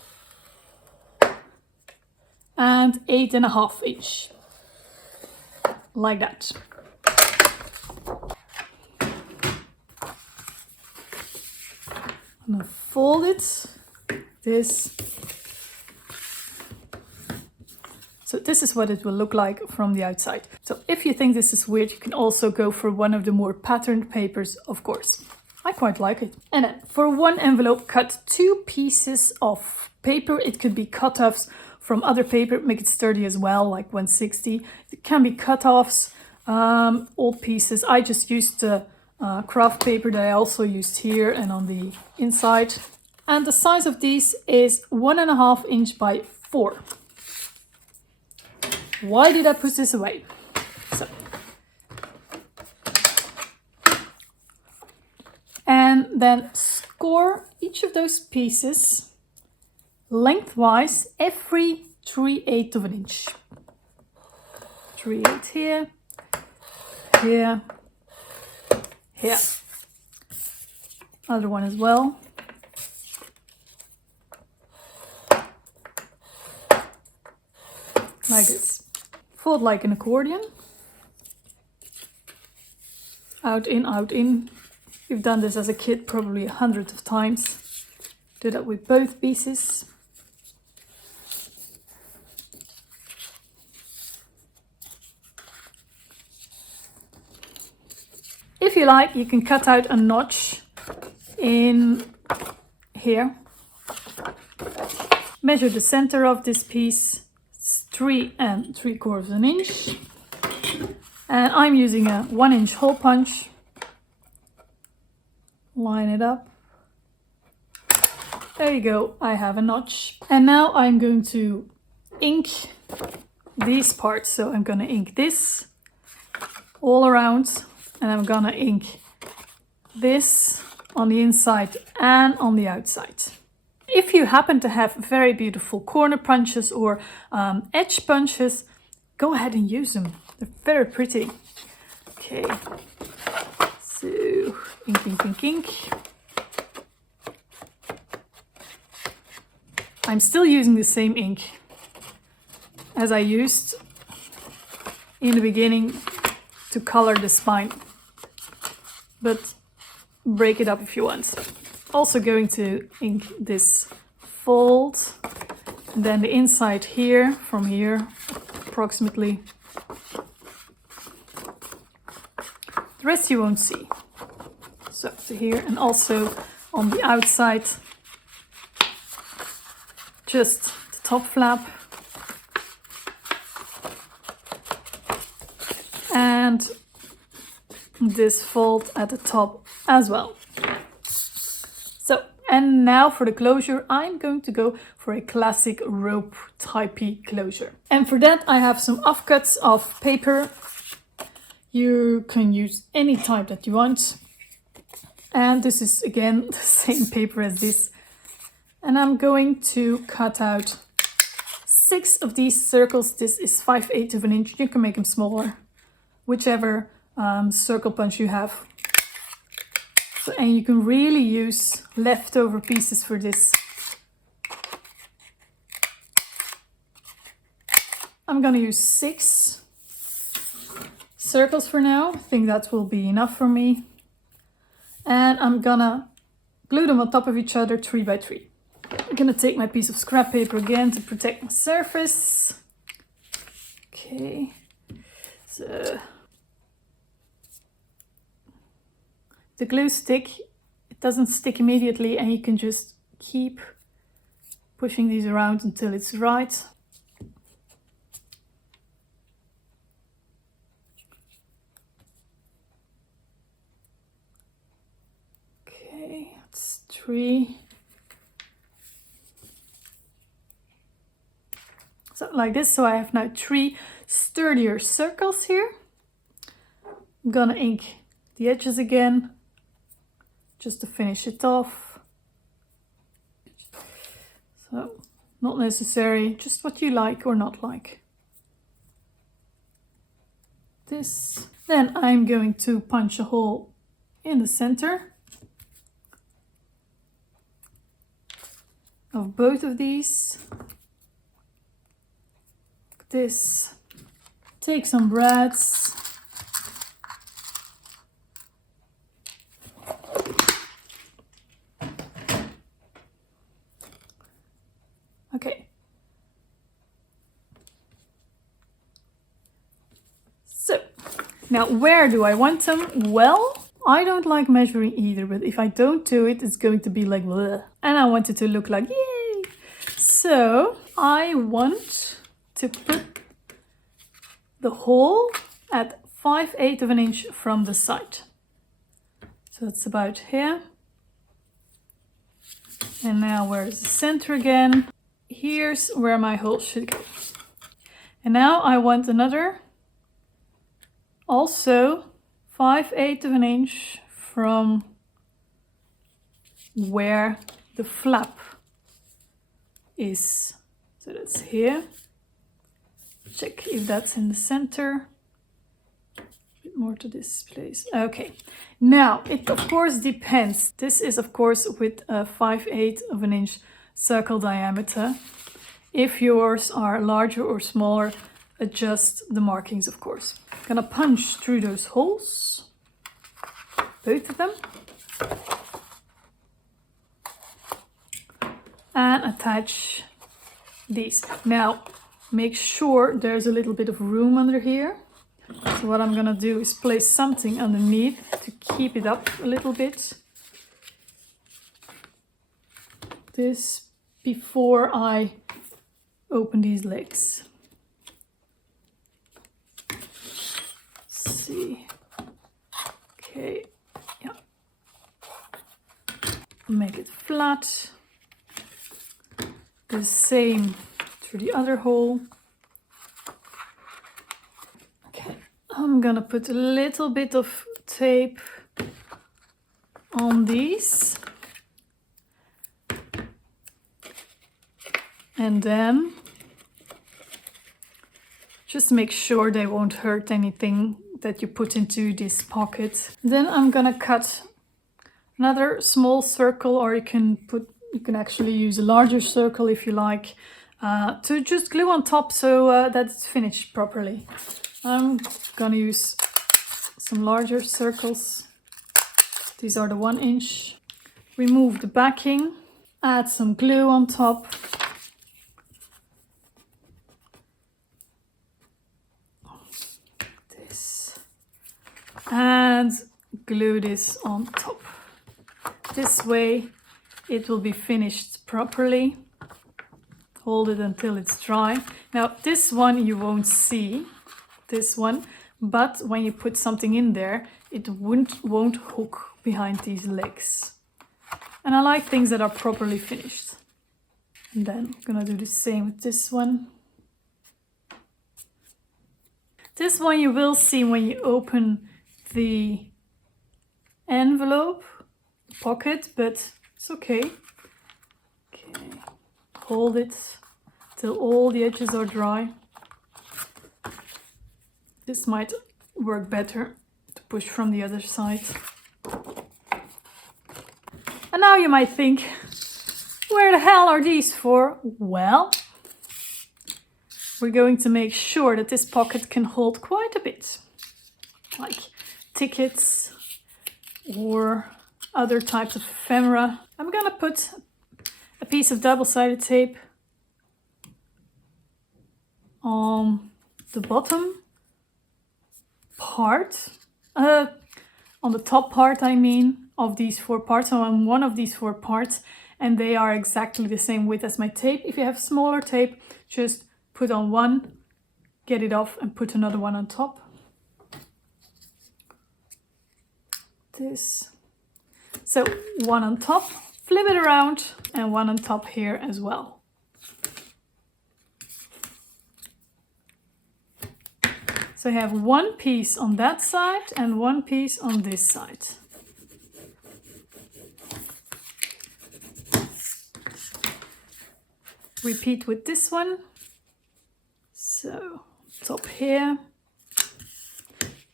and 8.5 inch, like that. I'm gonna fold it, this. So this is what it will look like from the outside. So if you think this is weird, you can also go for one of the more patterned papers, of course. I quite like it. And then for one envelope, cut 2 pieces of paper. It could be cut-offs from other paper, make it sturdy as well, like 160. It can be cut-offs, old pieces. I just used the craft paper that I also used here and on the inside. And the size of these is 1.5 inch by 4. Why did I put this away? So. And then score each of those pieces lengthwise every 3/8 of an inch. 3/8 here, here, here. Other one as well. Like this. Fold like an accordion. Out, in, out, in. You've done this as a kid probably 100 of times. Do that with both pieces. If you like, you can cut out a notch in here. Measure the center of this piece. It's 3 3/4 inch. And I'm using a 1-inch hole punch. Line it up. There you go, I have a notch. And now I'm going to ink these parts. So I'm gonna ink this all around, and I'm gonna ink this on the inside and on the outside. If you happen to have very beautiful corner punches or edge punches, go ahead and use them. They're very pretty. Okay, so ink, ink, ink, ink. I'm still using the same ink as I used in the beginning to color the spine, but break it up if you want. Also going to ink this fold, and then the inside here, from here approximately. The rest you won't see. So to here, and also on the outside, just the top flap. And this fold at the top as well. So, and now for the closure, I'm going to go for a classic rope typey closure. And for that I have some offcuts of paper. You can use any type that you want. And this is again the same paper as this. And I'm going to cut out 6 of these circles. This is 5/8 inch. You can make them smaller, whichever circle punch you have. So, and you can really use leftover pieces for this. I'm gonna use 6 circles for now. I think that will be enough for me. And I'm gonna glue them on top of each other 3 by 3. I'm gonna take my piece of scrap paper again to protect my surface. Okay, so the glue stick, it doesn't stick immediately, and you can just keep pushing these around until it's right. Okay, that's 3. So like this, so I have now 3 sturdier circles here. I'm gonna ink the edges again, just to finish it off. So, not necessary, just what you like or not like. This. Then I'm going to punch a hole in the center of both of these. Like this. Take some brads. Okay. So, now where do I want them? Well, I don't like measuring either, but if I don't do it, it's going to be like bleh. And I want it to look like yay. So, I want to put the hole at 5/8 inch from the side. So it's about here. And now where's the center again? Here's where my hole should go. And now I want another, also 5/8 inch from where the flap is. So that's here. Check if that's in the center. bit more to this place. Okay, now it of course depends. This is of course with a 5/8 of an inch circle diameter. If yours are larger or smaller, adjust the markings of course. Gonna punch through those holes, both of them, and attach these. Now make sure there's a little bit of room under here. So what I'm gonna do is place something underneath to keep it up a little bit. This before I open these legs. Let's see. Okay, yeah. Make it flat. The same through the other hole. Okay, I'm gonna put a little bit of tape on these. And then just make sure they won't hurt anything that you put into this pocket. Then I'm gonna cut another small circle, or you can actually use a larger circle if you like, to just glue on top so that it's finished properly. I'm gonna use some larger circles. These are the 1 inch. Remove the backing, add some glue on top. And glue this on top. This way it will be finished properly. Hold it until it's dry. Now this one you won't see, this one, but when you put something in there, it won't hook behind these legs. And I like things that are properly finished. And then I'm gonna do the same with this one. This one you will see when you open the envelope, pocket, but it's okay. Okay, hold it till all the edges are dry. This might work better to push from the other side. And now you might think, where the hell are these for? Well, we're going to make sure that this pocket can hold quite a bit, like tickets or other types of ephemera. I'm gonna put a piece of double-sided tape on the bottom part, on the top part I mean, of these 4 parts, so on one of these 4 parts, and they are exactly the same width as my tape. If you have smaller tape, just put on one, get it off, and put another one on top. This. So one on top, flip it around, and one on top here as well. So I have one piece on that side and one piece on this side. Repeat with this one. So top here.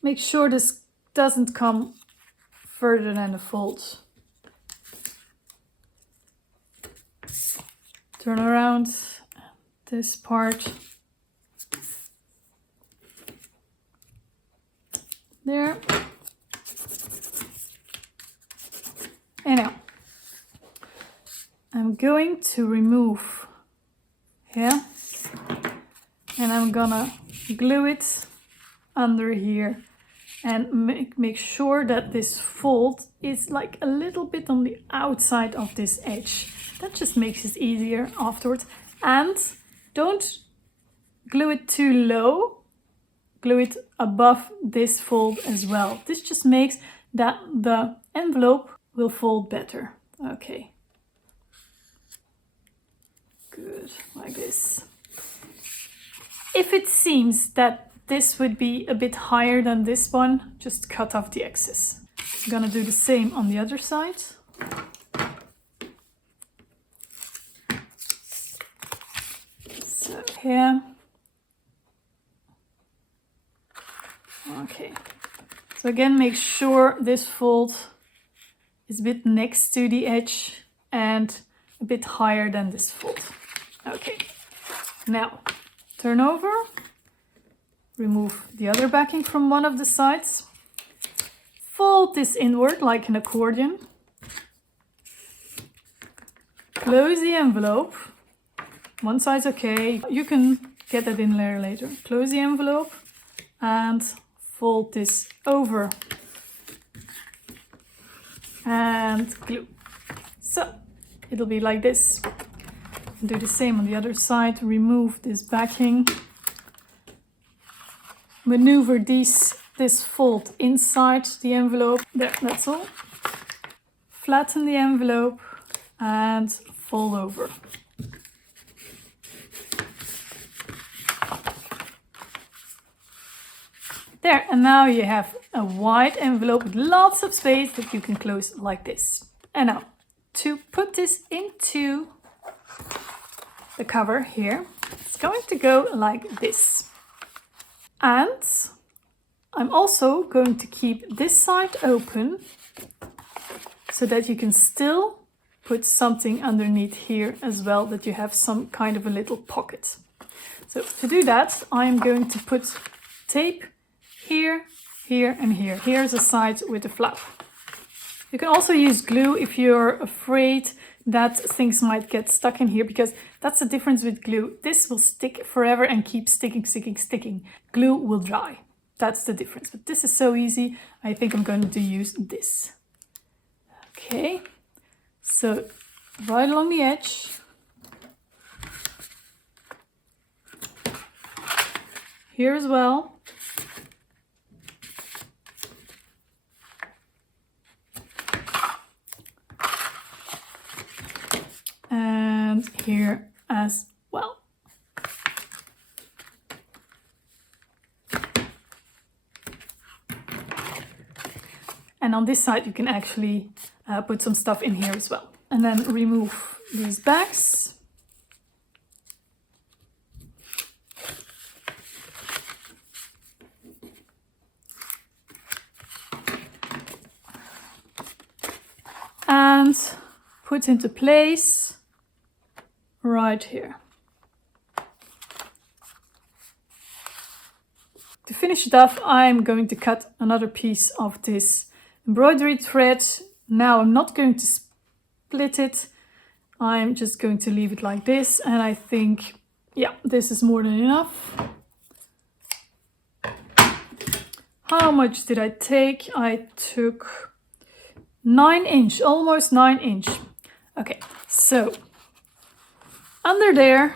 Make sure this doesn't come further than the fold. Turn around this part. There. And now I'm going to remove here, and I'm gonna glue it under here. And make sure that this fold is like a little bit on the outside of this edge. That just makes it easier afterwards. And don't glue it too low. Glue it above this fold as well. This just makes that the envelope will fold better. Okay. Good, like this. If it seems that this would be a bit higher than this one, just cut off the excess. I'm gonna do the same on the other side. So here. Okay. So again, make sure this fold is a bit next to the edge and a bit higher than this fold. Okay, now turn over, remove the other backing from one of the sides, fold this inward like an accordion, close the envelope, one side's okay, you can get that in there later, close the envelope and fold this over and glue. So it'll be like this. Do the same on the other side, remove this backing, maneuver this fold inside the envelope, there, that's all. Flatten the envelope and fold over. There, and now you have a wide envelope with lots of space that you can close like this. And now, to put this into the cover here, it's going to go like this. And I'm also going to keep this side open so that you can still put something underneath here as well, that you have some kind of a little pocket. So to do that, I'm going to put tape here, here and here. Here's a side with a flap. You can also use glue if you're afraid that things might get stuck in here, because that's the difference with glue. This will stick forever and keep sticking, sticking, sticking. Glue will dry. That's the difference. But this is so easy. I think I'm going to use this. Okay, so right along the edge. Here as well. And here as well. And on this side you can actually put some stuff in here as well. And then remove these bags. And put into place right here. To finish it off, I'm going to cut another piece of this embroidery thread. Now I'm not going to split it. I'm just going to leave it like this. And I think, yeah, this is more than enough. How much did I take? I took 9 inch, almost 9 inch. Okay, so under there,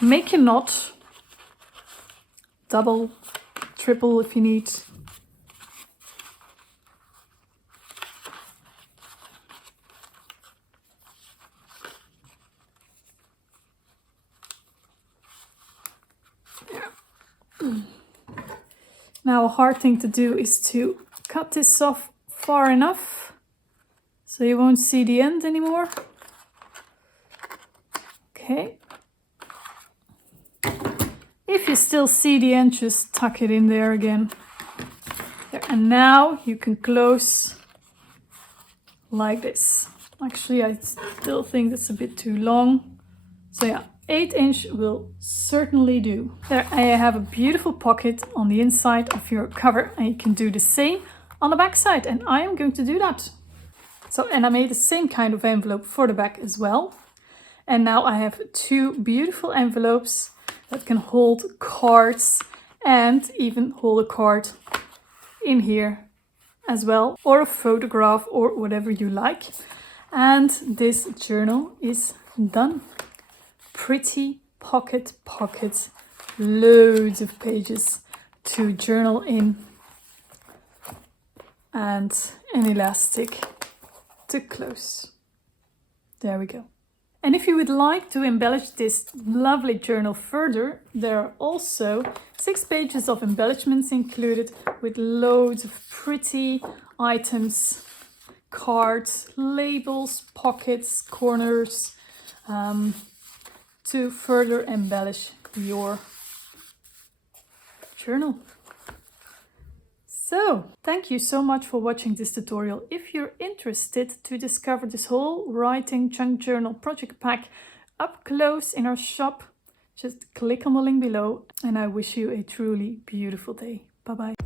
make a knot, double, triple if you need. Now a hard thing to do is to cut this off far enough so you won't see the end anymore. Okay. If you still see the end, just tuck it in there again. There. And now you can close like this. Actually, I still think that's a bit too long. So yeah, 8 inch will certainly do. There, I have a beautiful pocket on the inside of your cover, and you can do the same on the back side, and I am going to do that. So, and I made the same kind of envelope for the back as well. And now I have 2 beautiful envelopes that can hold cards and even hold a card in here as well, or a photograph or whatever you like. And this journal is done. Pretty pocket, loads of pages to journal in, and an elastic to close. There we go. And if you would like to embellish this lovely journal further, there are also 6 pages of embellishments included with loads of pretty items, cards, labels, pockets, corners, to further embellish your journal. So So, thank you so much for watching this tutorial. If you're interested to discover this whole writing junk journal project pack up close in our shop, just click on the link below, and I wish you a truly beautiful day. Bye bye.